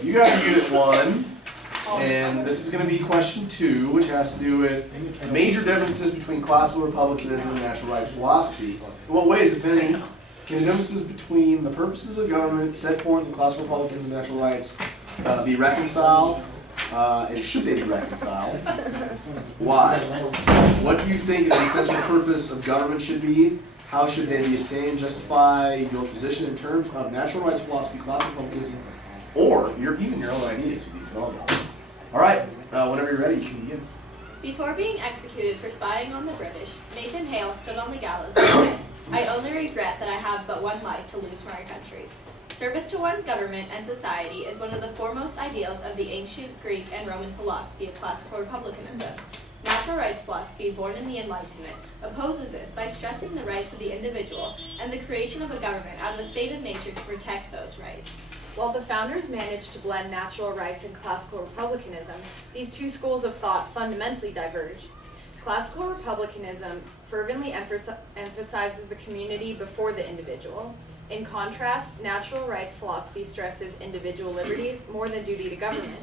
You got Unit 1, and this is going to be question 2, which has to do with major differences between classical republicanism and natural rights philosophy. In what ways, if any, can the differences between the purposes of government set forth in classical republicanism and natural rights be reconciled? And should they be reconciled? Why? What do you think is the essential purpose of government should be? How should they be obtained? Justify your position in terms of natural rights philosophy, classical republicanism, or even your own ideas would be phenomenal. All right, whenever you're ready, you can begin. Before being executed for spying on the British, Nathan Hale stood on the gallows and said, "I only regret that I have but one life to lose for my country." Service to one's government and society is one of the foremost ideals of the ancient Greek and Roman philosophy of classical republicanism. Natural rights philosophy, born in the Enlightenment, opposes this by stressing the rights of the individual and the creation of a government out of a state of nature to protect those rights. While the founders managed to blend natural rights and classical republicanism, these two schools of thought fundamentally diverge. Classical republicanism fervently emphasizes the community before the individual. In contrast, natural rights philosophy stresses individual liberties more than duty to government.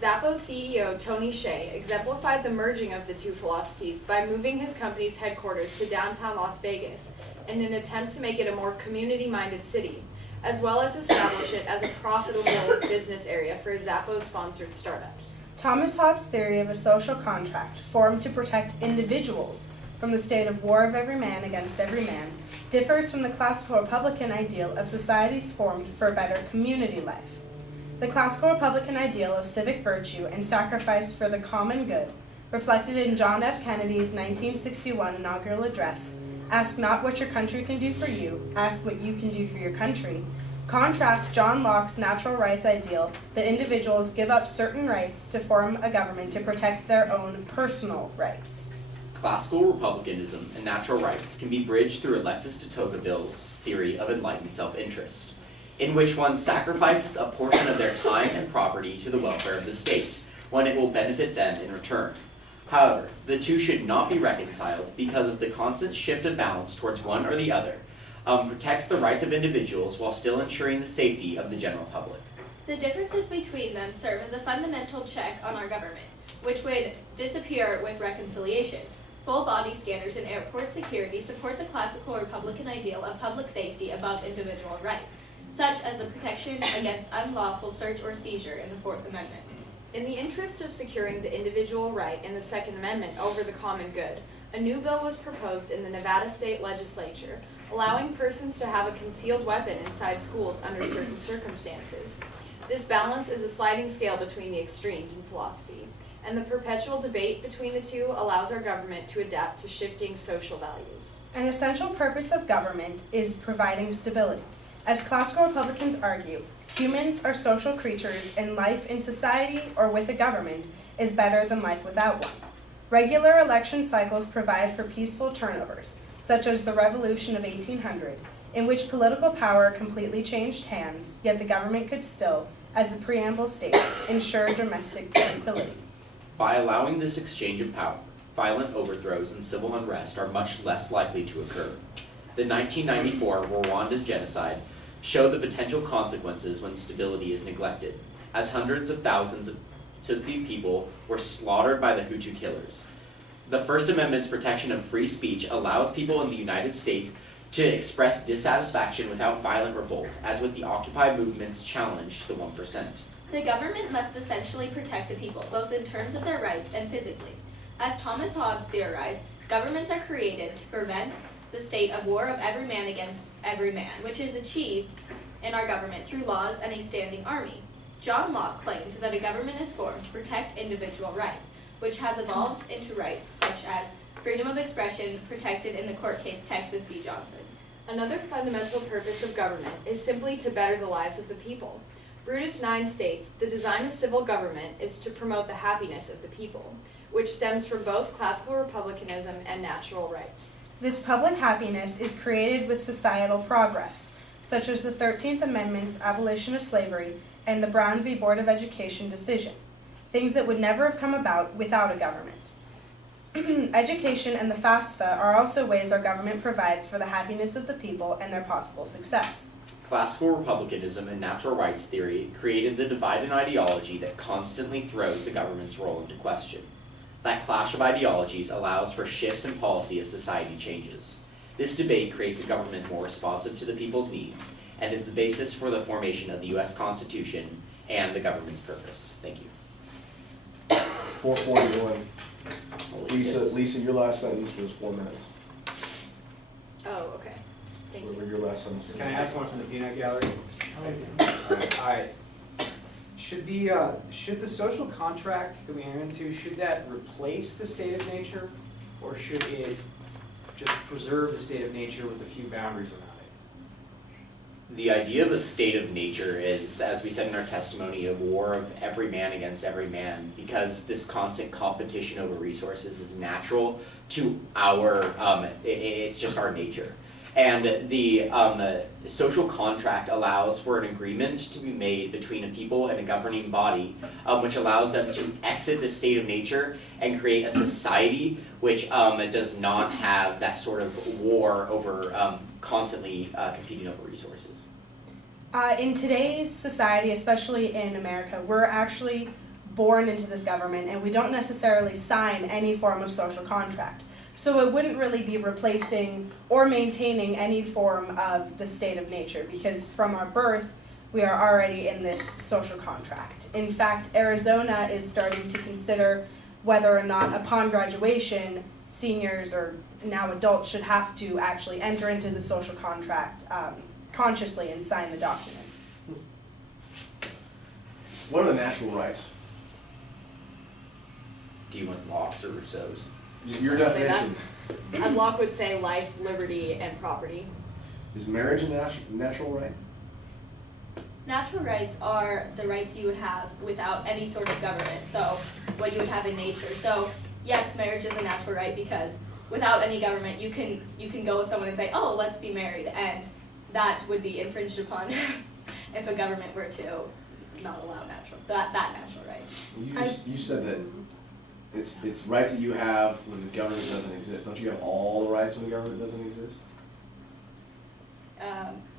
Zappos CEO Tony Hsieh exemplified the merging of the two philosophies by moving his company's headquarters to downtown Las Vegas in an attempt to make it a more community-minded city, as well as establish it as a profitable business area for Zappos-sponsored startups. Thomas Hobbes' theory of a social contract, formed to protect individuals from the state of war of every man against every man, differs from the classical republican ideal of societies formed for a better community life. The classical republican ideal of civic virtue and sacrifice for the common good, reflected in John F. Kennedy's 1961 inaugural address, "Ask not what your country can do for you, ask what you can do for your country," contrasts John Locke's natural rights ideal that individuals give up certain rights to form a government to protect their own personal rights. Classical republicanism and natural rights can be bridged through Alexis de Tocqueville's theory of enlightened self-interest, in which one sacrifices a portion of their time and property to the welfare of the state, when it will benefit them in return. However, the two should not be reconciled because of the constant shift of balance towards one or the other, protects the rights of individuals while still ensuring the safety of the general public. The differences between them serve as a fundamental check on our government, which would disappear with reconciliation. Full body scanners and airport security support the classical republican ideal of public safety above individual rights, such as the protection against unlawful search or seizure in the Fourth Amendment. In the interest of securing the individual right in the Second Amendment over the common good, a new bill was proposed in the Nevada State Legislature, allowing persons to have a concealed weapon inside schools under certain circumstances. This balance is a sliding scale between the extremes in philosophy, and the perpetual debate between the two allows our government to adapt to shifting social values. An essential purpose of government is providing stability. As classical republicans argue, humans are social creatures, and life in society or with a government is better than life without one. Regular election cycles provide for peaceful turnovers, such as the Revolution of 1800, in which political power completely changed hands, yet the government could still, as the preamble states, ensure domestic tranquility. By allowing this exchange of power, violent overthrows and civil unrest are much less likely to occur. The 1994 Rwandan genocide showed the potential consequences when stability is neglected, as hundreds of thousands of Tutsi people were slaughtered by the Hutu killers. The First Amendment's protection of free speech allows people in the United States to express dissatisfaction without violent revolt, as with the Occupy movement's challenge to the 1%. The government must essentially protect the people, both in terms of their rights and physically. As Thomas Hobbes theorized, governments are created to prevent the state of war of every man against every man, which is achieved in our government through laws and a standing army. John Locke claimed that a government is formed to protect individual rights, which has evolved into rights such as freedom of expression protected in the court case Texas v. Johnson. Another fundamental purpose of government is simply to better the lives of the people. Brutus 9 states, "The design of civil government is to promote the happiness of the people," which stems from both classical republicanism and natural rights. This public happiness is created with societal progress, such as the 13th Amendment's abolition of slavery and the Brown v. Board of Education decision, things that would never have come about without a government. Education and the FAFSA are also ways our government provides for the happiness of the people and their possible success. classical republicanism and natural rights theory created the divide in ideology that constantly throws the government's role into question. That clash of ideologies allows for shifts in policy as society changes. This debate creates a government more responsive to the people's needs and is the basis for the formation of the U.S. Constitution and the government's purpose. Thank you. 441. Lisa, your last sentence was 4 minutes. Oh, okay. Thank you. Your last sentence was. Can I ask one from the peanut gallery? Alright. Should the social contract that we enter into, should that replace the state of nature? Or should it just preserve the state of nature with a few boundaries around it? The idea of a state of nature is, as we said in our testimony, a war of every man against every man, because this constant competition over resources is natural to our, it's just our nature. And the social contract allows for an agreement to be made between a people and a governing body, which allows them to exit the state of nature and create a society which does not have that sort of war over constantly competing over resources. In today's society, especially in America, we're actually born into this government and we don't necessarily sign any form of social contract. So it wouldn't really be replacing or maintaining any form of the state of nature, because from our birth, we are already in this social contract. In fact, Arizona is starting to consider whether or not upon graduation, seniors or now adults should have to actually enter into the social contract consciously and sign the document. What are the natural rights? Do you want Locke's or Rousseau's? Your Say that. definition. As Locke would say, life, liberty, and property. Is marriage a natural right? Natural rights are the rights you would have without any sort of government, so what you would have in nature. So yes, marriage is a natural right because without any government you can go with someone and say, oh, let's be married, and that would be infringed upon if a government were to not allow that natural right. You said that it's rights that you have when the government doesn't exist. Don't you have all the rights when the government doesn't exist?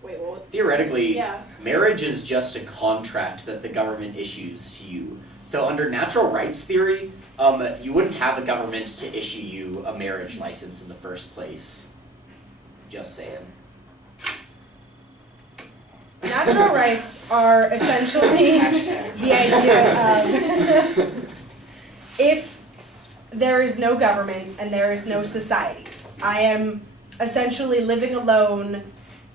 Wait, what? Theoretically, Yeah. marriage is just a contract that the government issues to you. So under natural rights theory, you wouldn't have a government to issue you a marriage license in the first place. Just saying. Natural rights are essentially the idea of if there is no government and there is no society, I am essentially living alone,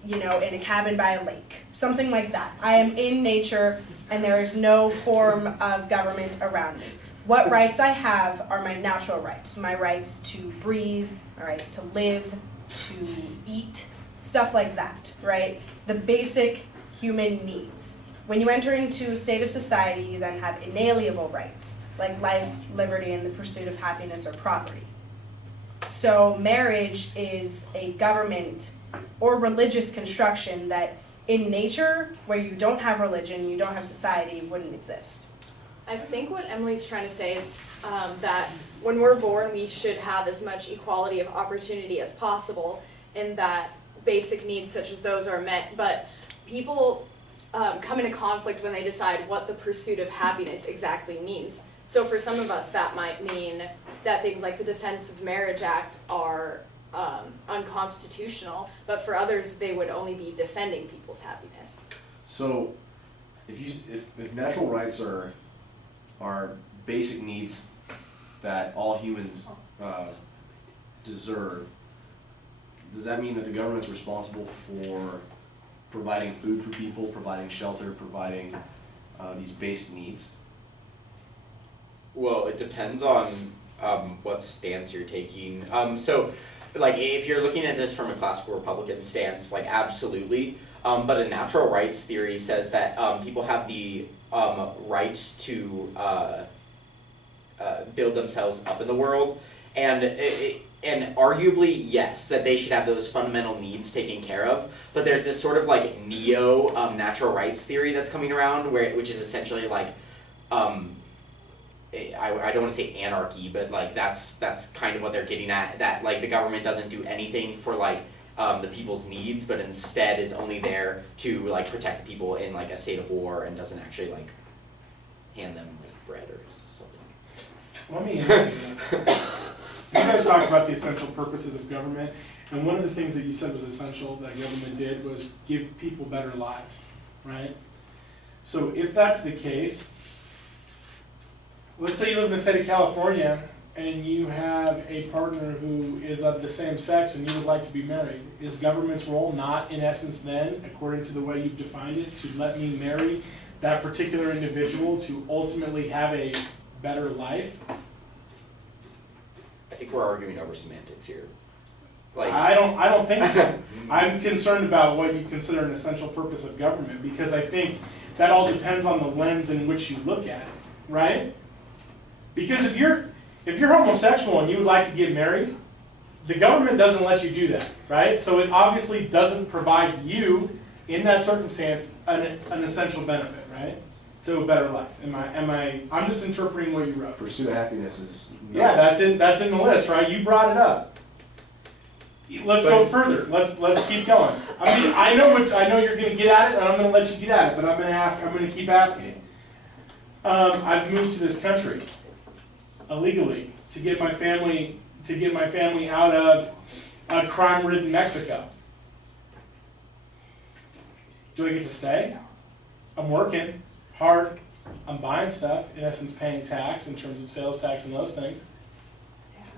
in a cabin by a lake, something like that. I am in nature and there is no form of government around me. What rights I have are my natural rights, my rights to breathe, my rights to live, to eat, stuff like that, right? The basic human needs. When you enter into a state of society, you then have inalienable rights, like life, liberty, and the pursuit of happiness or property. So marriage is a government or religious construction that in nature, where you don't have religion, you don't have society, wouldn't exist. I think what Emily's trying to say is that when we're born, we should have as much equality of opportunity as possible, and that basic needs such as those are met. But people come into conflict when they decide what the pursuit of happiness exactly means. So for some of us, that might mean that things like the Defense of Marriage Act are unconstitutional, but for others, they would only be defending people's happiness. So, if natural rights are basic needs that all humans deserve, does that mean that the government's responsible for providing food for people, providing shelter, providing these basic needs? Well, it depends on what stance you're taking. So, if you're looking at this from a classical Republican stance, absolutely. But a natural rights theory says that people have the right to build themselves up in the world, and arguably, yes, that they should have those fundamental needs taken care of. But there's this sort of neo natural rights theory that's coming around, which is essentially I don't want to say anarchy, but that's kind of what they're getting at. That the government doesn't do anything for the people's needs, but instead is only there to like protect the people in like a state of war and doesn't actually like hand them like bread or something. Let me ask you this. You guys talked about the essential purposes of government, and one of the things that you said was essential that government did was give people better lives, right? So if that's the case, let's say you live in the state of California and you have a partner who is of the same sex and you would like to be married. Is government's role not, in essence then, according to the way you've defined it, to let me marry that particular individual to ultimately have a better life? I think we're arguing over semantics here. Like, I don't think so. I'm concerned about what you consider an essential purpose of government, because I think that all depends on the lens in which you look at it, right? Because if you're homosexual and you would like to get married, the government doesn't let you do that, right? So it obviously doesn't provide you, in that circumstance, an essential benefit, right? To a better life. I'm just interpreting what you wrote. Pursue happiness is. Yeah, that's in the list, right? You brought it up. Let's go further. Let's keep going. I mean, I know you're gonna get at it, and I'm gonna let you get at it, but I'm gonna keep asking. I've moved to this country illegally to get my family out of crime-ridden Mexico. Do I get to stay? I'm working hard. I'm buying stuff, in essence paying tax in terms of sales tax and those things.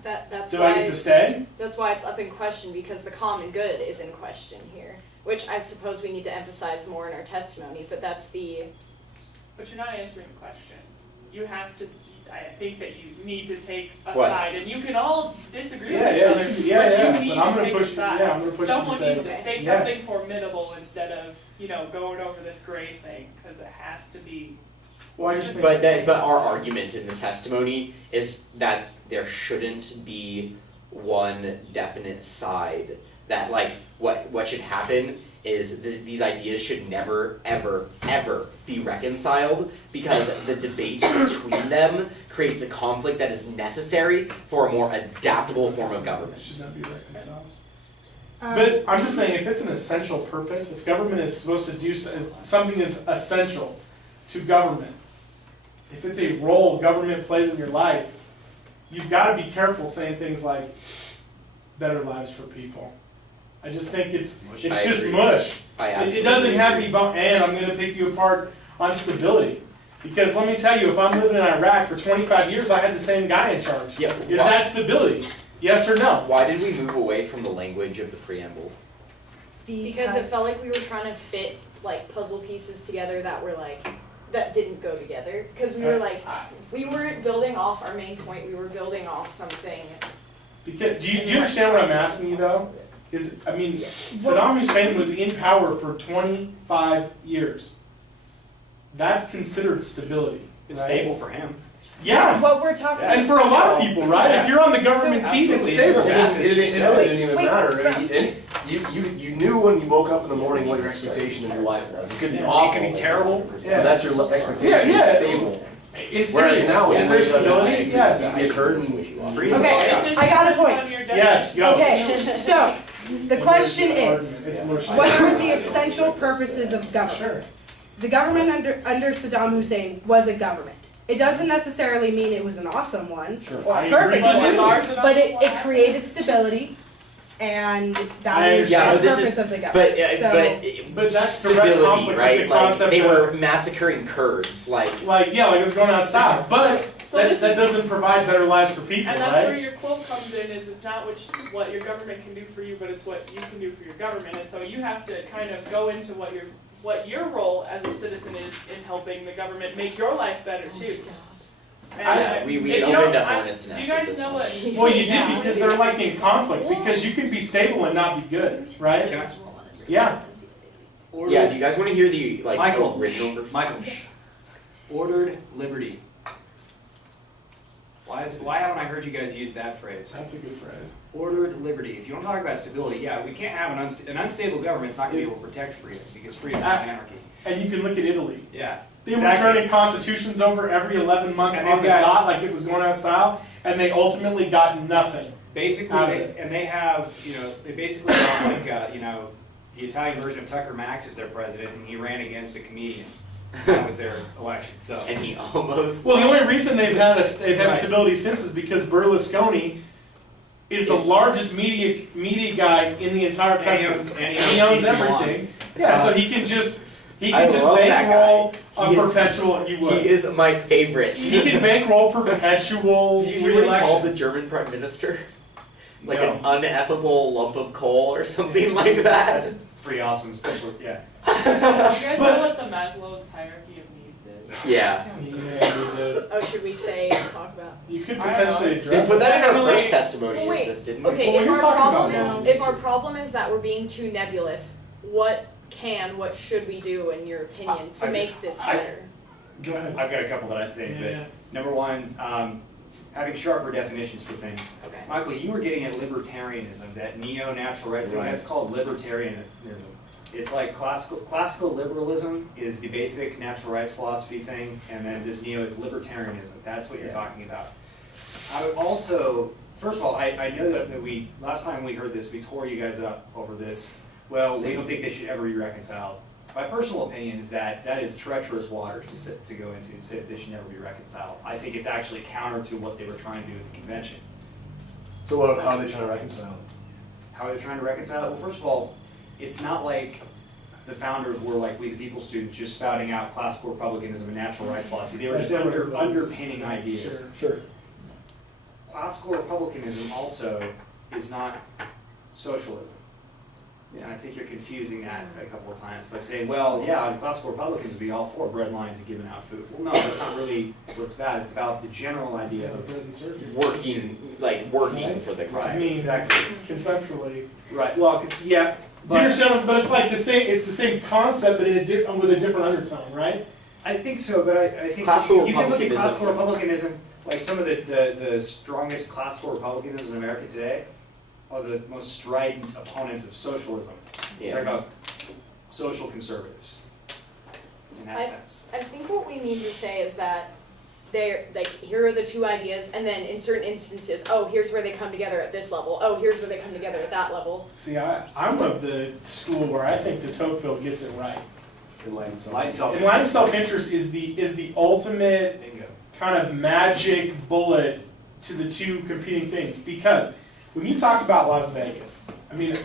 That's Do why I get to stay? that's why it's up in question, because the common good is in question here, which I suppose we need to emphasize more in our testimony. But that's the But you're not answering the question. You have to, I think that you need to take a What? side, and you can all disagree Yeah, with each yeah, other, yeah, but yeah, you need but I'm to gonna take a push- side. yeah, I'm gonna push you to Someone say- needs to say Yes. something formidable instead of, going over this gray thing, because it has to be. Well, I just think. but our argument in the testimony is that there shouldn't be one definite side. That like what should happen is these ideas should never ever ever be reconciled, because the debate between them creates a conflict that is necessary for a more adaptable form of government. Should not be reconciled. But I'm just saying, if it's an essential purpose, if government is supposed to do, something is essential to government, if it's a role government plays in your life, you've got to be careful saying things like better lives for people. I just think it's I just agree. mush. I It absolutely doesn't have to agree. be about, and I'm gonna pick you apart on stability. Because let me tell you, if I'm living in Iraq for 25 years, I had the same guy in charge. Yeah, Is why- that stability? Yes or no? Why did we move away from the language of the preamble? because it felt like we were trying to fit like puzzle pieces together that were like that didn't go together, because we were like we weren't building off our main point, we were building off something. Because, do you understand what I'm asking you though? Saddam Hussein was in power for 25 years. That's considered stability, It's right? stable for him. Yeah, What we're talking and for a lot of people, right? If you're on the government team, it's stable. It didn't even Wait, matter. wait. You knew when you woke up in the morning what your expectation of your life was. It could be awful. It could be terrible. But that's your expectation. Yeah, yeah. It's stable. It's Whereas now, is there stability? Yes. You get hurt and Freedom. Okay, Yeah. I got a point. Yes, go. Okay, so the question is, It's mush. what are the essential purposes of government? The government under Saddam Hussein was a government. It doesn't necessarily mean it was an awesome one or I a perfect agree. But is one, ours an but it awesome one? created stability, and I that is the Yeah, but this purpose is- of the government. So, But that's direct stability, conflict with right? the Like concept they of- were massacring Kurds, like like it's going out of style. But So that this is, doesn't provide better lives for people, and that's where right? your quote comes in, is it's not what your government can do for you, but it's what you can do for your government. And so you have to kind of go into what your role as a citizen is in helping the government make your life better too. And we if you opened don't- a I- hornet's Do nest you with guys this know one. what? Well, you did because they're like in conflict. Because you can be stable and not be good, right? Can I- Yeah. Yeah, do you guys wanna hear the like Michael, original version? Michael, ordered liberty. Why haven't I heard you guys use that phrase? That's a good phrase. Ordered liberty. If you want to talk about stability, yeah, we can't have an unstable government's not going to be able to protect freedom, because freedom is anarchy. And you can look at Italy. Yeah. They were Exactly. turning constitutions over every 11 months And on they've the got- dot like it was going out of style, and they ultimately got nothing. Basically, they have, they basically have like, the Italian version of Tucker Max is their president, and he ran against a comedian. That was their election, so. And he almost. Well, the only reason they've had Right. stability since is because Berlusconi is the largest media guy in the entire country. And He owns AC Milan. everything. Yeah, so he can just I love that bankroll guy. a He is- perpetual. You would. He is my favorite. He can bankroll perpetual Did you hear what he re-election. called the German prime minister? Like No. an uneffable lump of coal or something like that. That's pretty awesome, especially, yeah. Do you guys know what the Maslow's hierarchy of needs is? Yeah. Oh, should we talk about? You could I don't potentially know, We address put that in our Definitely. first testimony Well, of wait. this, didn't we? Okay, Well, if you're our talking problem about is, if our problem is that we're being too nebulous, what should we do in your opinion to make this better? Go ahead. I've got a couple of things that, number one, having sharper definitions for things. Okay. Michael, you were getting at libertarianism, that neo-natural rights thing, Right. that's called libertarianism. It's like classical liberalism is the basic natural rights philosophy thing, and then this it's libertarianism, that's what you're talking about. I would also, first of all, I know that last time we heard this, we tore you guys up over this, well, we don't think they should ever be reconciled. My personal opinion is that is treacherous waters to go into and say that they should never be reconciled. I think it's actually counter to what they were trying to do with the convention. So how are they trying to reconcile it? How are they trying to reconcile it? Well, first of all, it's not like the founders were like we the people students just spouting out classical republicanism and natural rights philosophy. They were just underpinning ideas. Sure. Classical republicanism also is not socialism. And I think you're confusing that a couple of times by saying, well, yeah, classical Republicans would be all for bread lines and giving out food. Well, no, that's not really what's bad. It's about the general idea of Working for the cause. I mean, exactly. conceptually. Right. Well, yeah, Do you understand? But it's like the same. It's the same concept, but with a different undertone, right? I think so. But I think Classical you can look at republicanism. classical republicanism. Like some of the strongest classical republicans in America today are the most strident opponents of socialism. We're talking about social conservatives in that sense. I think what we need to say is that they're like, here are the two ideas, and then in certain instances, oh, here's where they come together at this level. Oh, here's where they come together at that level. See, I'm of the school where I think de Tocqueville gets it right. Enlightened Enlightened self-interest is the ultimate Bingo. kind of magic bullet to the two competing things. Because when you talk about Las Vegas, I mean,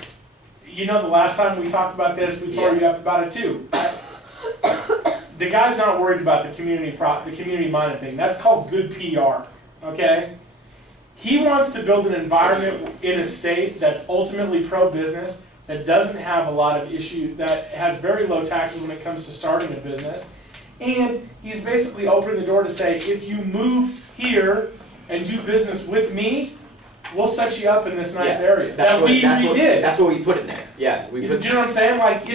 the last time we talked about this, we tore you up about it too. The guy's not worried about the community-minded thing. That's called good PR, okay? He wants to build an environment in a state that's ultimately pro-business, that doesn't have a lot of issue, that has very low taxes when it comes to starting a business. And he's basically opening the door to say, if you move here and do business with me, we'll set you up in this nice area. That's what we did. That's what we put in there. Yeah, we You put. know what I'm saying? Like,